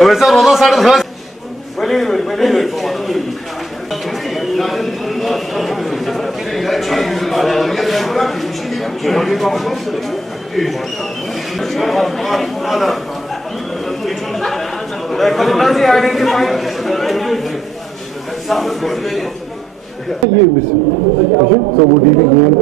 Öyleyse rola sardı. Böyle. So wo die gehen.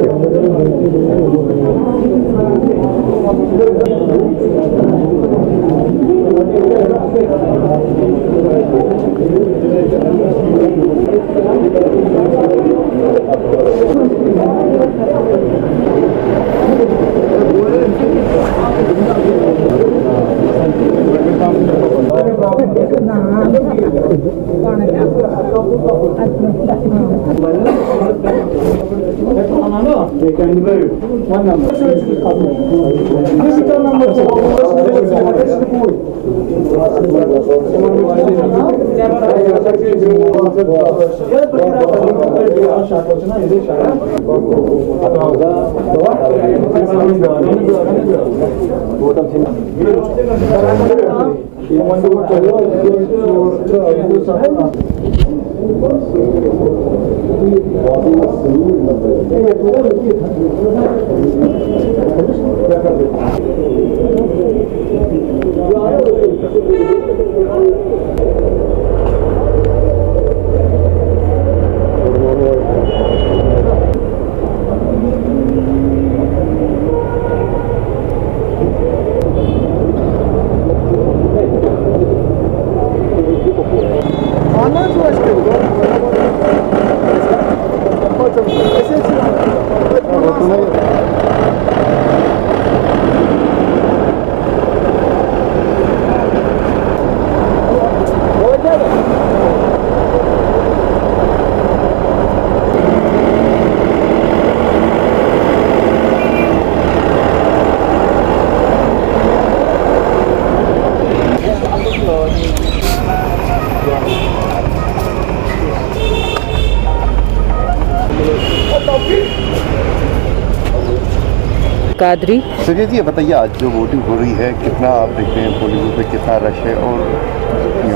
Qadri. सरिया जी, ये बताइए आज जो वोटिंग हो रही है कितना आप देख रहे हैं, पोलिंग बूथ पे कितना रश है और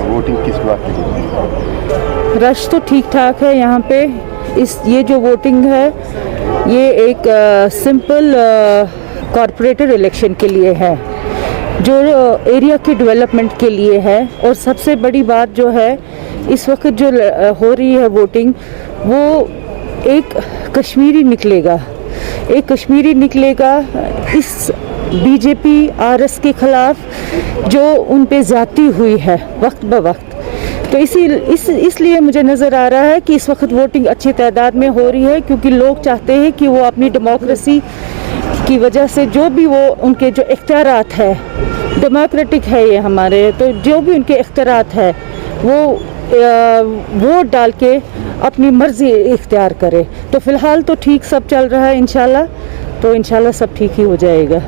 वोटिंग किस बात की हो रही है? रश तो ठीक ठाक है यहाँ पे। ये जो वोटिंग है ये एक सिंपल कॉरपोरेटर इलेक्शन के लिए है, जो एरिया के डेवलपमेंट के लिए है। और सबसे बड़ी बात जो है इस वक्त जो हो रही है वोटिंग, वो एक कश्मीरी निकलेगा इस बीजेपी आरएस के खिलाफ जो उन पे ज़्यादती हुई है वक्त ब वक्त। तो इसलिए मुझे नज़र आ रहा है कि इस वक्त वोटिंग अच्छी तादाद में हो रही है, क्योंकि लोग चाहते हैं कि वो अपनी डेमोक्रेसी की वजह से जो भी वो उनके जो इख्तियारात है, डेमोक्रेटिक है ये हमारे, तो जो भी उनके इख्तियारात है वो वोट डाल के अपनी मर्जी इख्तियार करे। तो फ़िलहाल तो ठीक सब चल रहा है इंशाल्लाह, तो इंशाल्लाह सब ठीक ही हो जाएगा।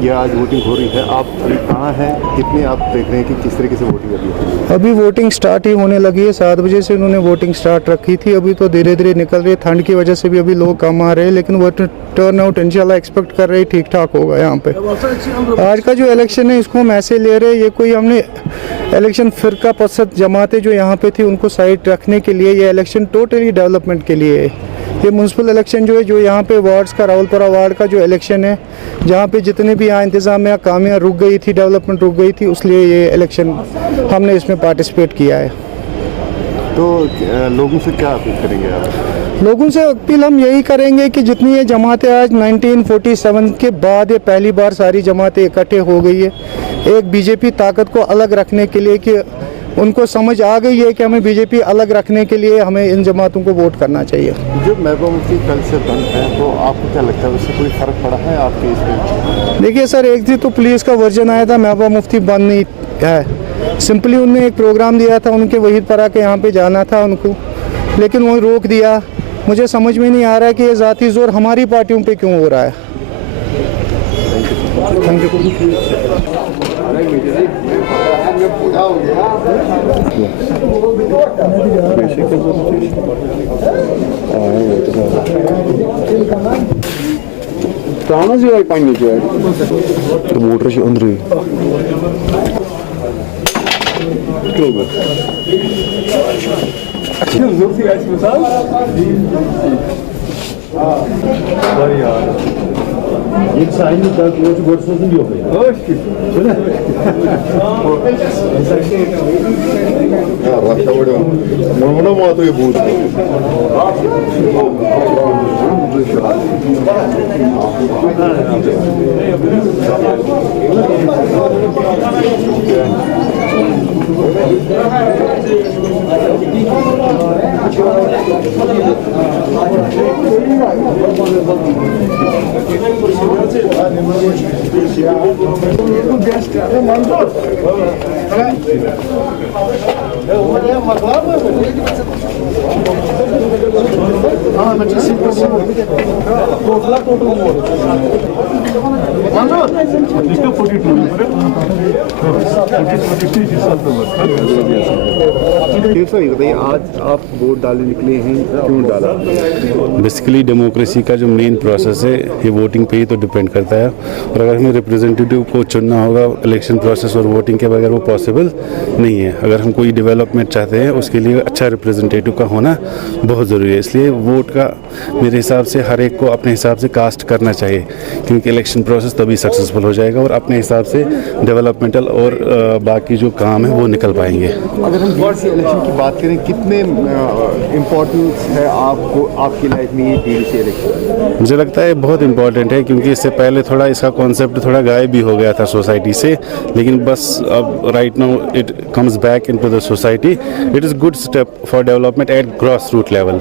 ये आज वोटिंग हो रही है, आप अभी कहाँ हैं, कितने आप देख रहे हैं कि किस तरीके से वोटिंग अभी हो रही है? अभी वोटिंग स्टार्ट ही होने लगी है। 7 बजे से उन्होंने वोटिंग स्टार्ट रखी थी। अभी तो धीरे धीरे निकल रही है, ठंड की वजह से भी अभी लोग कम आ रहे हैं, लेकिन वो टर्न आउट इंशाल्लाह एक्सपेक्ट कर रहे हैं ठीक ठाक होगा यहाँ पे। आज का जो इलेक्शन है इसको हम ऐसे ले रहे हैं, ये कोई हमने इलेक्शन फ़िरका पसंद जमातें जो यहाँ पे थी उनको साइड रखने के लिए, ये इलेक्शन टोटली डेवलपमेंट के लिए है। ये म्यूनसिपल इलेक्शन जो है, जो यहाँ पे वार्ड्स का, रावलपुरा वार्ड का जो इलेक्शन है, जहाँ पे जितने भी यहाँ इंतज़ामिया कामियाँ रुक गई थी, डेवलपमेंट रुक गई थी, इसलिए ये इलेक्शन हमने इसमें पार्टिसिपेट किया है। तो लोगों से क्या अपील करेंगे आप? लोगों से अपील हम यही करेंगे कि जितनी ये जमातें आज 1947 के बाद ये पहली बार सारी जमातें इकट्ठे हो गई है, एक बीजेपी ताकत को अलग रखने के लिए, कि उनको समझ आ गई है कि हमें बीजेपी अलग रखने के लिए हमें इन जमातों को वोट करना चाहिए। जो महबूबा मुफ्ती कल से बंद है, तो आपको क्या लगता है उससे कोई फ़र्क पड़ा है आपके इसमें? देखिए सर, एक थी तो पुलिस का वर्जन आया था, महबूबा मुफ्ती बंद नहीं है। सिंपली उन्होंने एक प्रोग्राम दिया था, उनके वहीद परा के यहाँ पे जाना था उनको, लेकिन वो रोक दिया। मुझे समझ में नहीं आ रहा है कि ये ज़ाती जोर हमारी पार्टियों पे क्यों हो रहा है। Thank you. Travmas you like pine joy? The motor is under. एक साइन का कोच वर्षों से हो गया Mana mau tu ibu. आज आप वोट डालने निकले हैं, क्यों डाला? बेसिकली डेमोक्रेसी का जो मेन प्रोसेस है ये वोटिंग पे ही तो डिपेंड करता है, और अगर हमें रिप्रेजेंटेटिव को चुनना होगा इलेक्शन प्रोसेस और वोटिंग के बगैर वो पॉसिबल नहीं है। अगर हम कोई डेवलपमेंट चाहते हैं उसके लिए अच्छा रिप्रेजेंटेटिव का होना बहुत ज़रूरी है। इसलिए वोट का मेरे हिसाब से हर एक को अपने हिसाब से कास्ट करना चाहिए, क्योंकि इलेक्शन प्रोसेस तभी सक्सेसफुल हो जाएगा और अपने हिसाब से डेवलपमेंटल और बाकी जो काम है वो निकल पाएंगे। अगर हम डीडीसी इलेक्शन की बात करें, कितने इम्पोर्टेंस है आपको आपकी लाइफ में ये डीडीसी इलेक्शन? मुझे लगता है बहुत इंपॉर्टेंट है, क्योंकि इससे पहले थोड़ा इसका कॉन्सेप्ट थोड़ा गायब भी हो गया था सोसाइटी से, लेकिन बस अब right now it comes back into the society. It is good step for development at grass root level.